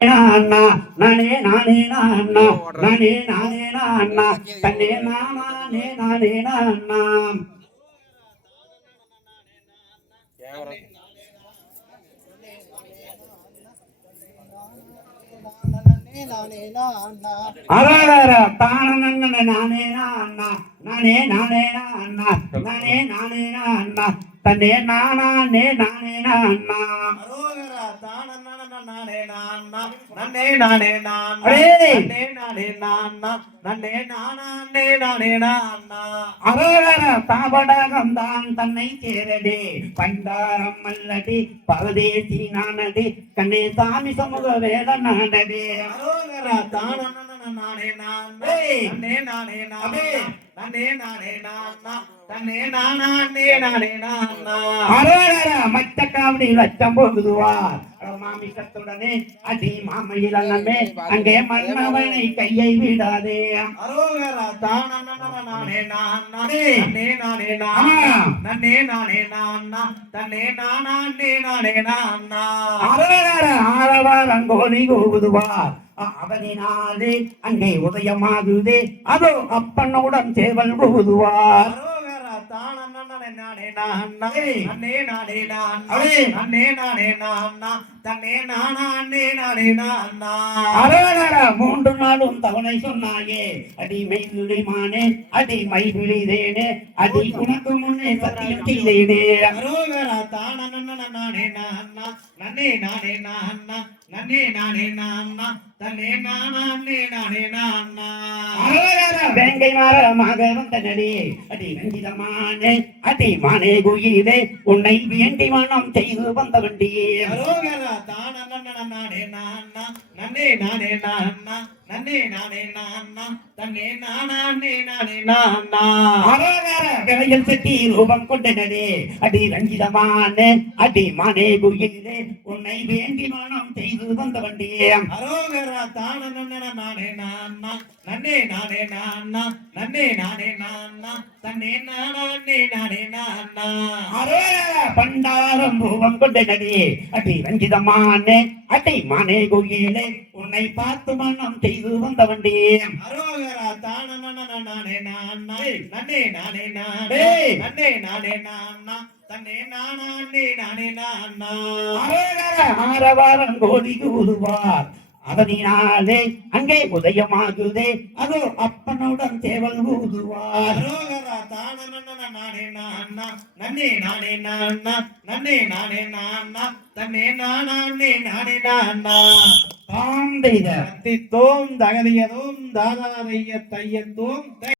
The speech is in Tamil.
அண்ணா நானே நானே அண்ணா நானே நானே அண்ணா தன்னே நானே நானே அண்ணா தானே நானே அண்ணா நானே நானே அண்ணா நானே நானே அண்ணா தன்னே நானே நானே அண்ணா நானே நானா நன்னே நானே நானா நன்னே நானே நானா நன்னே நானே நானே நானா அரவர தாபடகம் தான் தன்னை சேரடே பண்டாரம் மல்லடி பரதேசி நானடி கண்ணே சாமி சமூக வேத நாடடே அரவர தானன நானே நானா நன்னே நானே நானே நன்னே நானே நானா தன்னே நானே நானே நானா அரவர மச்சக்காவடி லட்சம் போகுதுவார் மாமிசத்துடனே அடி மாமையில் அண்ணமே அங்கே மன்னவனை கையை விடாதே அரோகரா தானே நானே நானே நானே நானே நன்னே நானே நானா தன்னே நானே நானே நானா அரவர ஆரவாரங்கோதி கூவுதுவார் அவனினாலே அங்கே உதயமாகுதே அதோ அப்பனுடன் சேவல் கூவுதுவார் நானே நானே நானே நானே நானே நானே நானே நானா தன்னே நானே நானே நானா அரவர மூன்று நாளும் தவணை சொன்னாயே அடி மெய்விழிமானே அடி மைவிழிதேனே அடி உனக்கு முன்னே சத்தியம் செய்தேனே அரவர தானே நானே நானா நன்னே நானே நானா நன்னே நானே நானா தன்னே நானே நானே நானா அரவர வேங்கை மரமாக வந்தனடி அடி ரஞ்சிதமானே அடி மானே குயிலே உன்னை வேண்டி மனம் செய்து வந்த வண்டியே அரோகரா தானே நானே நானா நன்னே நானே நானா நன்னே நானே நானா தன்னே நானே நானே நானா அரவர விலையில் செட்டி ரூபம் கொண்டனே அடி ரஞ்சிதமானே அடி மானே குயிலே உன்னை வேண்டி மனம் செய்து வந்த வண்டியே அரோகரா தானே நானே நானா நன்னே நானே நானா நன்னே நானே நானா தன்னே நானே நானே நானா அரவர பண்டாரம் ரூபம் கொண்டனே அடி ரஞ்சிதமானே அடி மானே குயிலே உன்னை பார்த்து மனம் செய்து வந்த வண்டியே அரோகரா தானே நானே நானா நன்னே நானே நானே நன்னே நானே நானா தன்னே நானே நானே நானா ஆரவாரம் கோதி கூறுவார் அதனினாலே அங்கே உதயமாகுதே அதோ அப்பனுடன் சேவல் ஊதுவார் அரோகரா தானே நானே நானா நன்னே நானே நானா நன்னே நானே நானா தன்னே நானே நானே நானா தாம் தெய்த தோம் தகதியதும் தாதாதைய தையத்தோம்